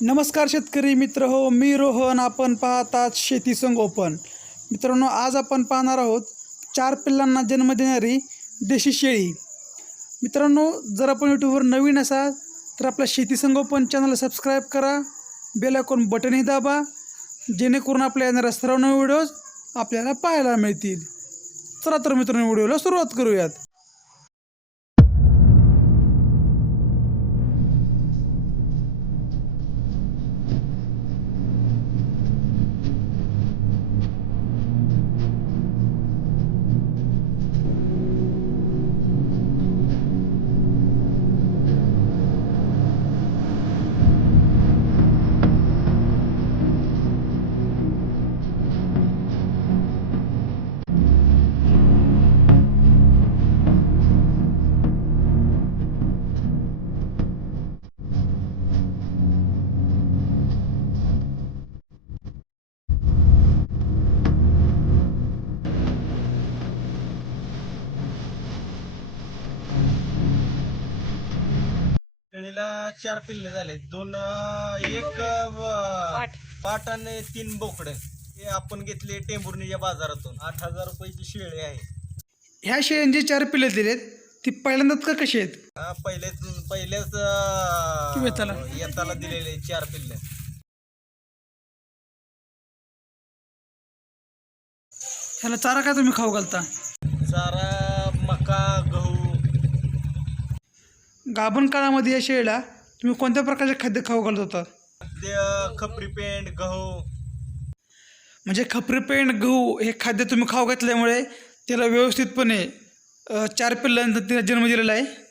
नमस्कार शेतकरी मित्र हो, मी रोहन. आपण पाहतात शेती संगोपन. मित्रांनो, आज आपण पाहणार आहोत 4 पिल्लांना जन्म देणारी देशी शेळी. मित्रांनो, जर आपण यूट्यूबवर नवीन असाल तर आपल्या शेती संगोपन चॅनल सबस्क्राईब करा, बेल आयकॉन बटनही दाबा, जेणेकरून आपल्या येणाऱ्या सर्व नवीन व्हिडिओज आपल्याला पाहायला मिळतील. चला तर मित्रांनो, व्हिडिओला सुरुवात करूयात. शेळीला 4 पिल्ले झाले, एक पाट आणि 3 बोकडे. हे आपण घेतले टेंभुर्णीच्या बाजारातून. 8,000 रुपयाची शेळी आहे. ह्या शेळ्यांचे 4 पिल्ले दिलेत, ती पहिल्यांदाच का कशी आहेत? पहिल्याच येताला दिलेले 4 पिल्ले. ह्याला चारा काय तुम्ही खाऊ घालता? चारा, मका, गहू. गाभण काळामध्ये या शेळीला तुम्ही कोणत्या प्रकारचे खाद्य खाऊ घालत होता? ते खपरी पेंड, गहू. म्हणजे खपरी पेंड, गहू हे खाद्य तुम्ही खाऊ घातल्यामुळे त्याला व्यवस्थितपणे 4 पिल्लांचा तिला जन्म दिलेला आहे.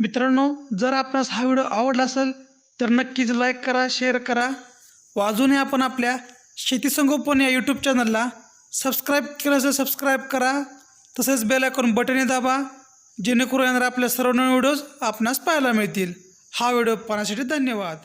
मित्रांनो, जर आपणास हा व्हिडिओ आवडला असेल तर नक्कीच लाईक करा, शेअर करा व अजूनही आपण आपल्या शेती संगोपन या यूट्यूब चॅनलला सबस्क्राईब केलं असेल सबस्क्राईब करा. तसेच बेल आयकॉन बटनही दाबा, जेणेकरून येणारे आपल्या सर्व नवीन व्हिडिओज आपणास पाहायला मिळतील. हा व्हिडिओ पाहण्यासाठी धन्यवाद.